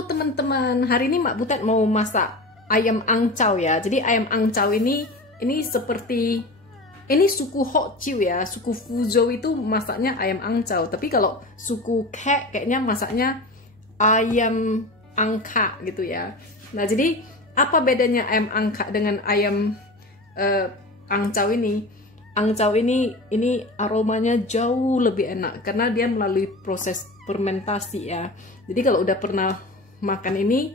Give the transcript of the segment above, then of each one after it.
Halo teman-teman, hari ini Mak Butet mau masak ayam angcau ya. Jadi ayam angcau ini seperti ini suku Hokciu ya, suku Fuzhou itu masaknya ayam angcau. Tapi kalau suku Kek kayaknya masaknya ayam angka gitu ya. Nah jadi apa bedanya ayam angka dengan ayam angcau ini? Angcau ini aromanya jauh lebih enak karena dia melalui proses fermentasi ya. Jadi kalau udah pernah makan ini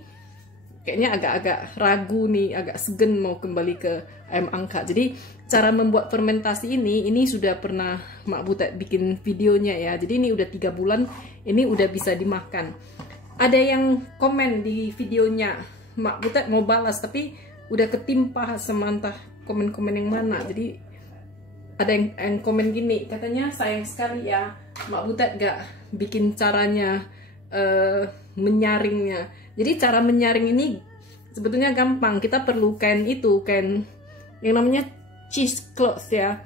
kayaknya agak-agak ragu nih, agak segan mau kembali ke ayam angka. Jadi cara membuat fermentasi ini sudah pernah Mak Butet bikin videonya ya. Jadi ini udah 3 bulan, ini udah bisa dimakan. Ada yang komen di videonya, Mak Butet mau balas tapi udah ketimpa sama entah komen-komen yang mana. Jadi ada yang komen gini, katanya sayang sekali ya Mak Butet gak bikin caranya menyaringnya. Jadi cara menyaring ini sebetulnya gampang. Kita perlu kain yang namanya cheese cloth ya.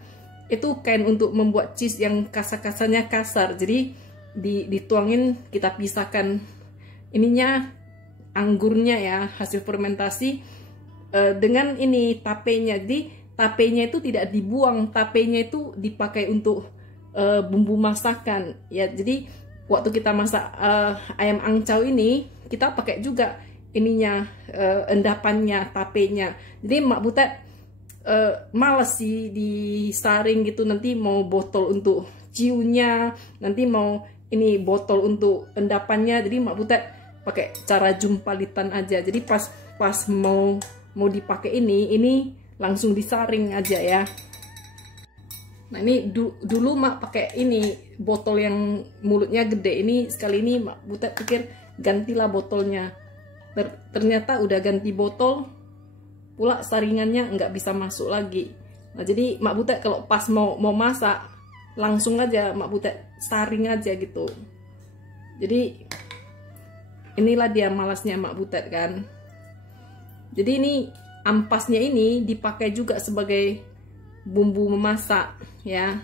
Itu kain untuk membuat cheese yang kasar-kasarnya kasar. Jadi dituangin, kita pisahkan ininya anggurnya ya, hasil fermentasi dengan ini tapenya. Jadi tapenya itu tidak dibuang, tapenya itu dipakai untuk bumbu masakan ya. Jadi waktu kita masak ayam angcau ini, kita pakai juga ininya endapannya, tapenya. Jadi Mak Butet males sih disaring gitu, nanti mau botol untuk ciunya, nanti mau ini botol untuk endapannya. Jadi Mak Butet pakai cara jumpalitan aja. Jadi pas mau dipakai ini langsung disaring aja ya. Nah ini dulu Mak pakai ini botol yang mulutnya gede ini. Sekali ini Mak Butet pikir gantilah botolnya. Ternyata udah ganti botol pula saringannya nggak bisa masuk lagi. Nah jadi Mak Butet kalau pas mau masak langsung aja Mak Butet saring aja gitu. Jadi inilah dia malasnya Mak Butet kan. Jadi ini ampasnya ini dipakai juga sebagai bumbu memasak ya.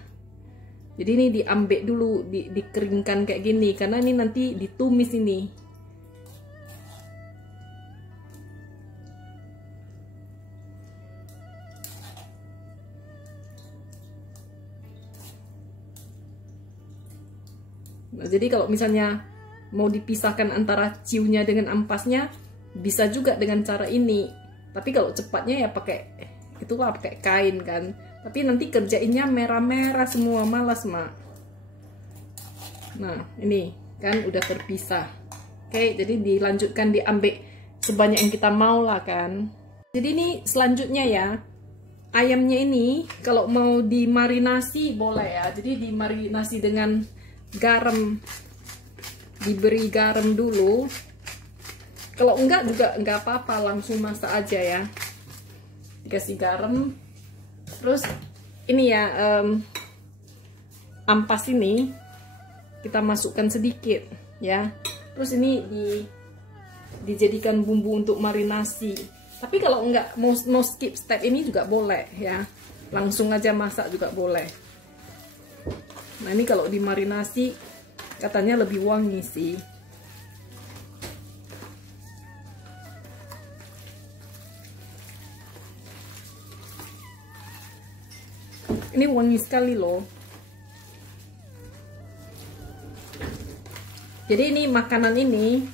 Jadi ini diambil dulu, dikeringkan kayak gini karena ini nanti ditumis ini. Nah, jadi kalau misalnya mau dipisahkan antara ciunya dengan ampasnya bisa juga dengan cara ini. Tapi kalau cepatnya ya pakai itulah, pakai kain kan. Tapi nanti kerjainnya merah-merah semua, malas Mak. Nah ini kan udah terpisah. Oke, jadi dilanjutkan, diambil sebanyak yang kita mau lah kan. Jadi ini selanjutnya ya, ayamnya ini kalau mau dimarinasi boleh ya. Jadi dimarinasi dengan garam, diberi garam dulu. Kalau enggak juga enggak apa-apa, langsung masak aja ya. Dikasih garam. Terus ini ya, ampas ini kita masukkan sedikit ya. Terus ini dijadikan bumbu untuk marinasi. Tapi kalau enggak mau skip step ini juga boleh ya. Langsung aja masak juga boleh. Nah ini kalau dimarinasi katanya lebih wangi sih. Ini wangi sekali loh. Jadi ini makanan ini,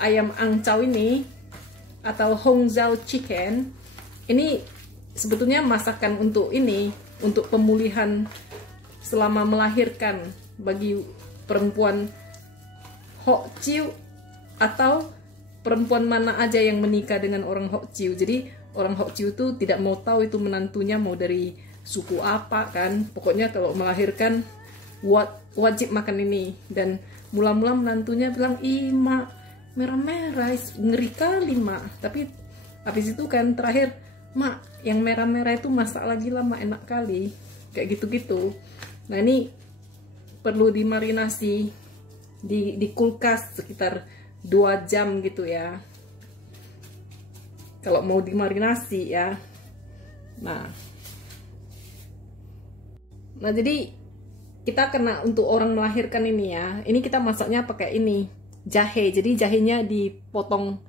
ayam angcau ini atau Hongzhou chicken, ini sebetulnya masakan untuk ini, untuk pemulihan selama melahirkan bagi perempuan Hokciu atau perempuan mana aja yang menikah dengan orang Hokciu. Jadi orang Hokciu itu tidak mau tahu itu menantunya mau dari suku apa kan. Pokoknya kalau melahirkan wajib makan ini. Dan mula-mula menantunya bilang, ih Mak, merah-merah, ngeri kali Mak. Tapi habis itu kan terakhir, Mak yang merah-merah itu masak lagi lah Mak, enak kali. Kayak gitu-gitu. Nah ini perlu dimarinasi di kulkas sekitar 2 jam gitu ya, kalau mau dimarinasi ya. Nah jadi kita kena untuk orang melahirkan ini ya. Ini kita masaknya pakai ini jahe. Jadi jahenya dipotong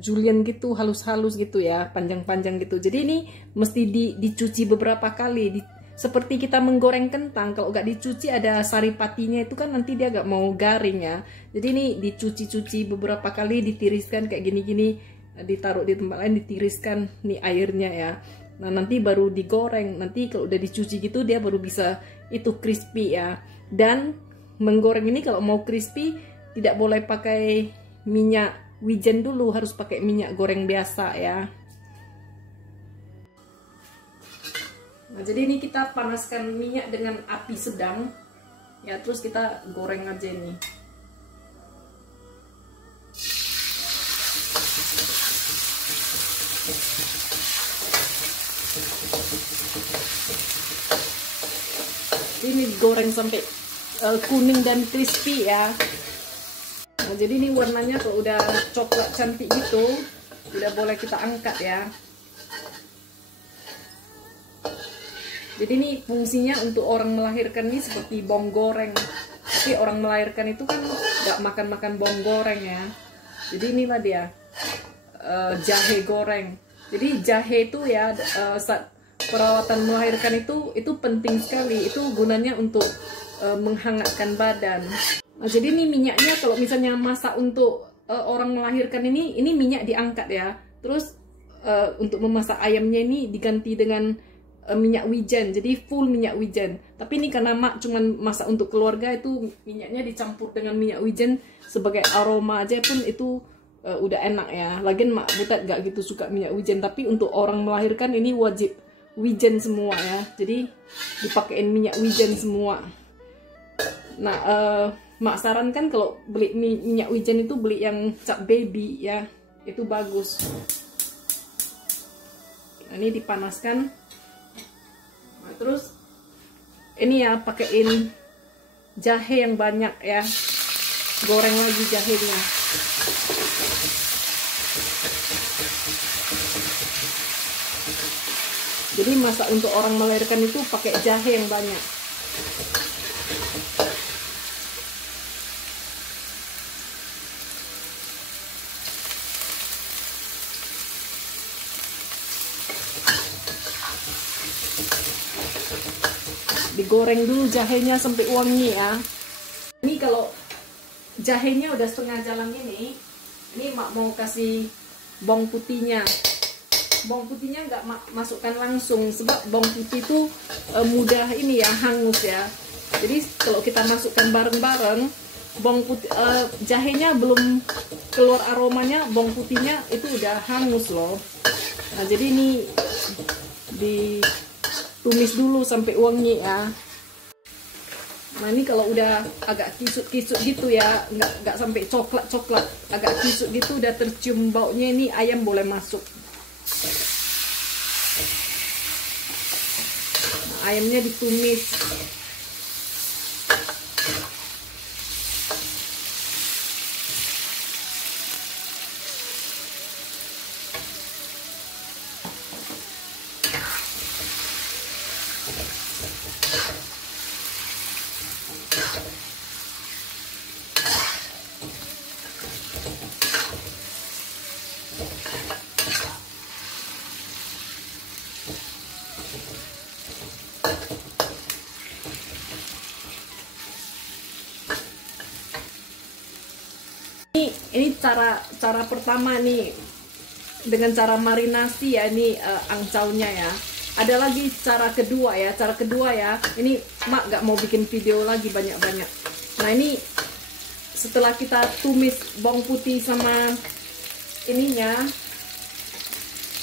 julienne gitu, halus-halus gitu ya, panjang-panjang gitu. Jadi ini mesti dicuci beberapa kali. Seperti kita menggoreng kentang, kalau nggak dicuci ada saripatinya itu kan nanti dia nggak mau garing ya. Jadi ini dicuci-cuci beberapa kali, ditiriskan kayak gini-gini, ditaruh di tempat lain, ditiriskan nih airnya ya. Nah nanti baru digoreng. Nanti kalau udah dicuci gitu dia baru bisa itu crispy ya. Dan menggoreng ini kalau mau crispy tidak boleh pakai minyak wijen dulu, harus pakai minyak goreng biasa ya. Nah, jadi ini kita panaskan minyak dengan api sedang ya, terus kita goreng aja nih. Ini goreng sampai kuning dan crispy ya. Nah, jadi ini warnanya kalau udah coklat cantik gitu, udah boleh kita angkat ya. Jadi ini fungsinya untuk orang melahirkan ini seperti bawang goreng. Tapi orang melahirkan itu kan nggak makan-makan bawang goreng ya. Jadi inilah dia jahe goreng. Jadi jahe itu ya saat perawatan melahirkan itu penting sekali. Itu gunanya untuk menghangatkan badan. Nah, jadi ini minyaknya kalau misalnya masak untuk orang melahirkan ini minyak diangkat ya. Terus untuk memasak ayamnya ini diganti dengan minyak wijen, jadi full minyak wijen. Tapi ini karena mak cuman masak untuk keluarga, itu minyaknya dicampur dengan minyak wijen sebagai aroma aja pun itu udah enak ya. Lagian mak butat gak gitu suka minyak wijen, tapi untuk orang melahirkan ini wajib wijen semua ya. Jadi dipakein minyak wijen semua. Nah mak sarankan kalau beli minyak wijen itu beli yang cap baby ya, itu bagus. Nah, ini dipanaskan. Nah, terus ini ya pakein jahe yang banyak ya, goreng lagi jahenya. Jadi masak untuk orang melahirkan itu pakai jahe yang banyak. Digoreng dulu jahenya sampai wangi ya. Ini kalau jahenya udah setengah jalan ini mak mau kasih bawang putihnya. Bawang putihnya nggak masukkan langsung sebab bawang putih itu mudah ini ya, hangus ya. Jadi kalau kita masukkan bareng-bareng, bawang putih jahenya belum keluar aromanya, bawang putihnya itu udah hangus loh. Nah jadi ini ditumis dulu sampai wangi ya. Nah ini kalau udah agak kisut-kisut gitu ya, nggak sampai coklat-coklat, agak kisut gitu, udah tercium baunya, ini ayam boleh masuk. Nah, ayamnya ditumis. Ini cara pertama nih dengan cara marinasi ya, ini angcaunya ya. Ada lagi cara kedua ya. Cara kedua ya, ini mak gak mau bikin video lagi banyak-banyak. Nah ini setelah kita tumis bawang putih sama ininya,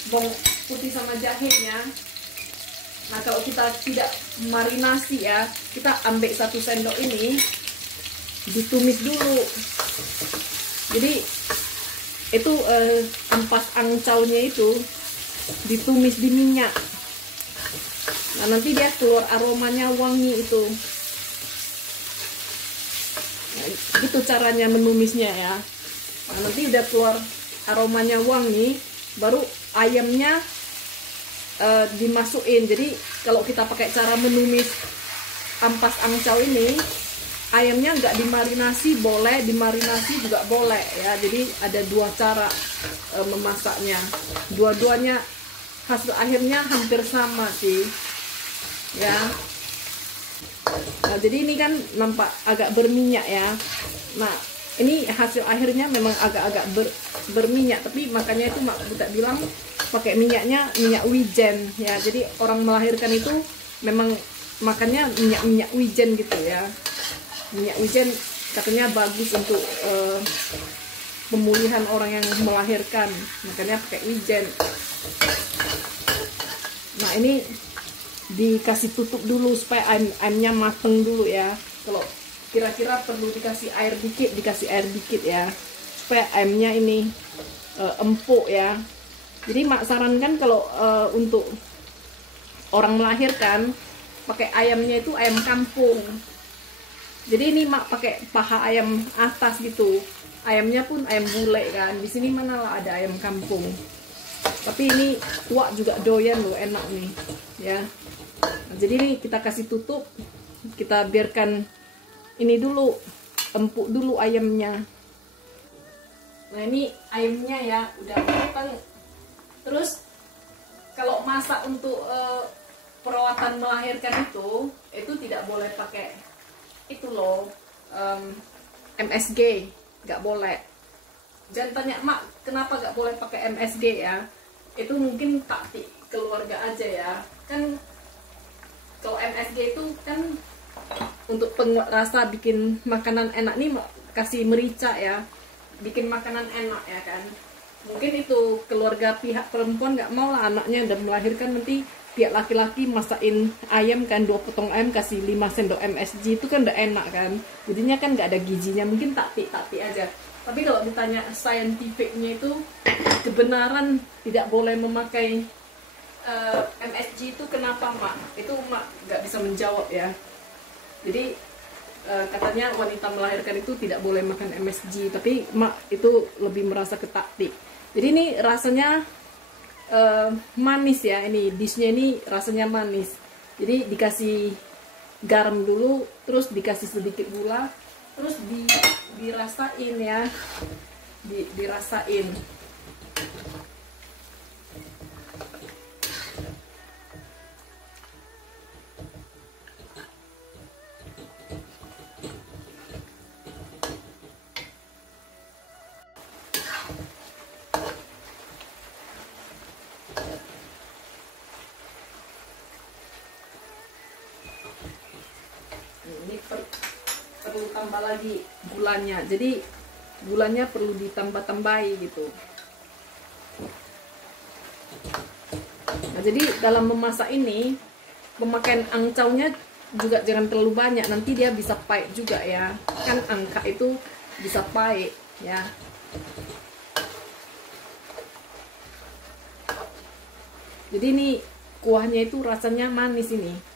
bawang putih sama jahenya. Nah kalau kita tidak marinasi ya, kita ambil 1 sendok ini, ditumis dulu. Jadi itu ampas angcaunya itu ditumis di minyak. Nah nanti dia keluar aromanya wangi itu. Nah, itu caranya menumisnya ya. Nah, nanti udah keluar aromanya wangi, baru ayamnya dimasukin. Jadi kalau kita pakai cara menumis ampas angcau ini, ayamnya nggak dimarinasi boleh, dimarinasi juga boleh ya. Jadi ada dua cara memasaknya. Dua-duanya hasil akhirnya hampir sama sih ya. Nah, jadi ini kan nampak agak berminyak ya. Nah, ini hasil akhirnya memang agak-agak berminyak, tapi makanya itu Mak Buta bilang pakai minyaknya minyak wijen ya. Jadi orang melahirkan itu memang makannya minyak wijen gitu ya. Minyak wijen katanya bagus untuk pemulihan orang yang melahirkan, makanya pakai wijen. Nah, ini dikasih tutup dulu supaya ayamnya mateng dulu ya. Kalau kira-kira perlu dikasih air dikit ya, supaya ayamnya ini empuk ya. Jadi Mak sarankan kalau untuk orang melahirkan pakai ayamnya itu ayam kampung. Jadi ini Mak pakai paha ayam atas gitu. Ayamnya pun ayam bule kan. Di sini mana lah ada ayam kampung. Tapi ini Wak juga doyan loh, enak nih ya. Nah, jadi ini kita kasih tutup, kita biarkan ini dulu, empuk dulu ayamnya. Nah, ini ayamnya ya udah matang. Terus kalau masak untuk perawatan melahirkan itu tidak boleh pakai itu loh, MSG, nggak boleh. Jangan tanya Mak kenapa nggak boleh pakai MSG ya. Itu mungkin taktik keluarga aja ya. Kan kalau MSG itu kan untuk penguat rasa, bikin makanan enak nih, kasih merica ya, bikin makanan enak ya kan. Mungkin itu keluarga pihak perempuan nggak mau lah anaknya udah melahirkan nanti pihak laki-laki masakin ayam kan, 2 potong ayam kasih 5 sendok MSG, itu kan udah enak kan, jadinya kan nggak ada gizinya. Mungkin taktik aja. Tapi kalau ditanya saintifiknya itu kebenaran tidak boleh memakai MSG itu kenapa Mak? Itu Mak nggak bisa menjawab ya. Jadi katanya wanita melahirkan itu tidak boleh makan MSG, tapi Mak itu lebih merasa ke taktik. Jadi ini rasanya manis ya, ini dishnya ini rasanya manis. Jadi dikasih garam dulu, terus dikasih sedikit gula, terus dirasain ya, dirasain. Ini perlu tambah lagi gulanya, jadi gulanya perlu ditambah-tambahi gitu. Nah, jadi dalam memasak ini pemakaian angcaunya juga jangan terlalu banyak, nanti dia bisa pahit juga ya, kan angka itu bisa pahit ya. Jadi ini kuahnya itu rasanya manis ini.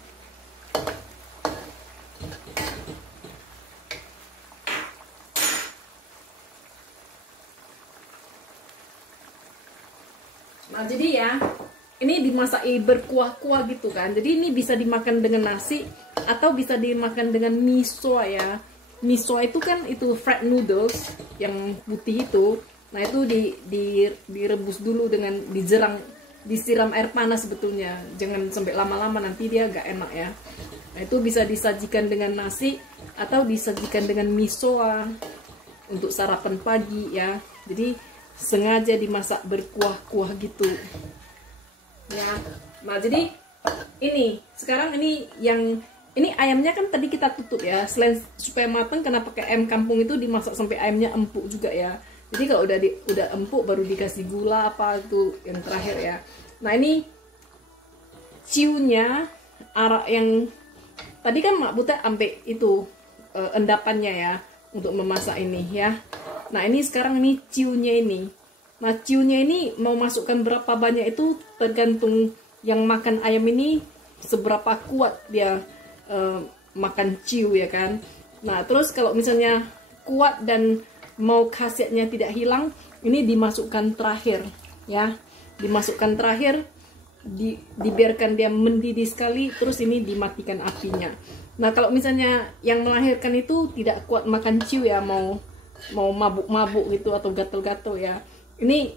Nah, jadi ya ini dimasaki berkuah-kuah gitu kan. Jadi ini bisa dimakan dengan nasi atau bisa dimakan dengan miso ya. Miso itu kan itu fried noodles yang putih itu. Nah, itu direbus dulu dengan disiram air panas sebetulnya. Jangan sampai lama-lama, nanti dia agak enak ya. Nah, itu bisa disajikan dengan nasi atau disajikan dengan miso untuk sarapan pagi ya. Jadi sengaja dimasak berkuah-kuah gitu ya. Nah, jadi ini sekarang ini ayamnya kan tadi kita tutup ya, selain supaya matang karena pakai ayam kampung itu dimasak sampai ayamnya empuk juga ya. Jadi kalau udah empuk baru dikasih gula apa itu yang terakhir ya. Nah, ini ciunya arak yang tadi kan Mak Buta sampai itu endapannya ya untuk memasak ini ya. Nah, ini sekarang ini ciunya ini. Nah, ciunya ini mau masukkan berapa banyak itu tergantung yang makan ayam ini seberapa kuat dia makan ciu ya kan. Nah, terus kalau misalnya kuat dan mau khasiatnya tidak hilang, ini dimasukkan terakhir ya. Dimasukkan terakhir, dibiarkan dia mendidih sekali, terus ini dimatikan apinya. Nah kalau misalnya yang melahirkan itu tidak kuat makan ciu ya, mau mabuk-mabuk gitu atau gatel-gatel ya, ini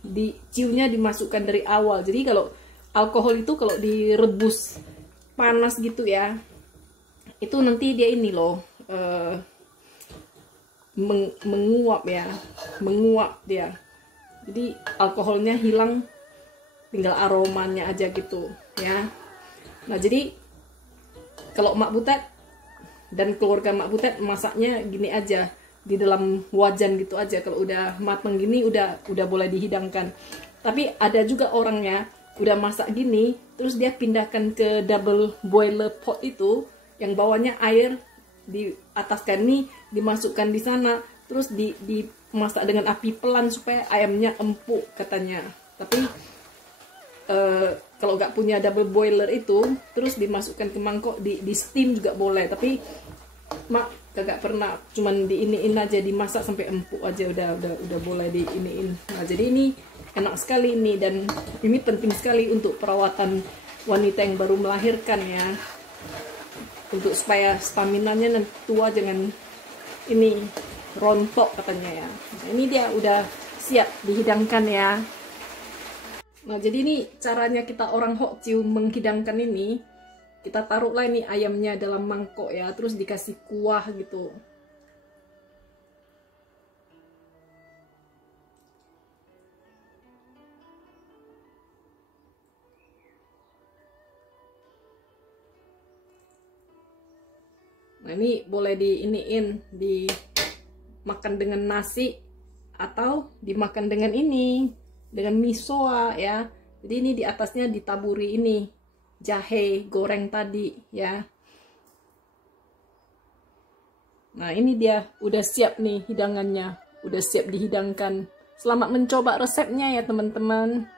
di ciunya dimasukkan dari awal. Jadi kalau alkohol itu kalau direbus panas gitu ya, itu nanti dia ini loh menguap ya, menguap dia. Jadi alkoholnya hilang, tinggal aromanya aja gitu ya. Nah jadi kalau Mak Butet dan keluarga Mak Butet masaknya gini aja, di dalam wajan gitu aja. Kalau udah mateng gini udah boleh dihidangkan. Tapi ada juga orangnya udah masak gini terus dia pindahkan ke double boiler pot itu yang bawahnya air, di atas kan nih dimasukkan di sana, terus dimasak dengan api pelan supaya ayamnya empuk katanya. Tapi kalau nggak punya double boiler itu terus dimasukkan ke mangkok di steam juga boleh, tapi Mak kagak pernah, cuman diiniin aja, dimasak sampai empuk aja udah boleh diiniin. Nah jadi ini enak sekali ini, dan ini penting sekali untuk perawatan wanita yang baru melahirkan ya, untuk supaya staminanya nanti tua jangan ini rontok katanya ya. Nah, ini dia udah siap dihidangkan ya. Nah jadi ini caranya kita orang Hok Ciu menghidangkan ini, kita taruhlah ini ayamnya dalam mangkok ya, terus dikasih kuah gitu. Nah ini boleh diiniin, dimakan dengan nasi atau dimakan dengan ini, dengan misoa ya. Jadi ini di atasnya ditaburi ini jahe goreng tadi ya. Nah ini dia udah siap nih hidangannya, udah siap dihidangkan. Selamat mencoba resepnya ya teman-teman.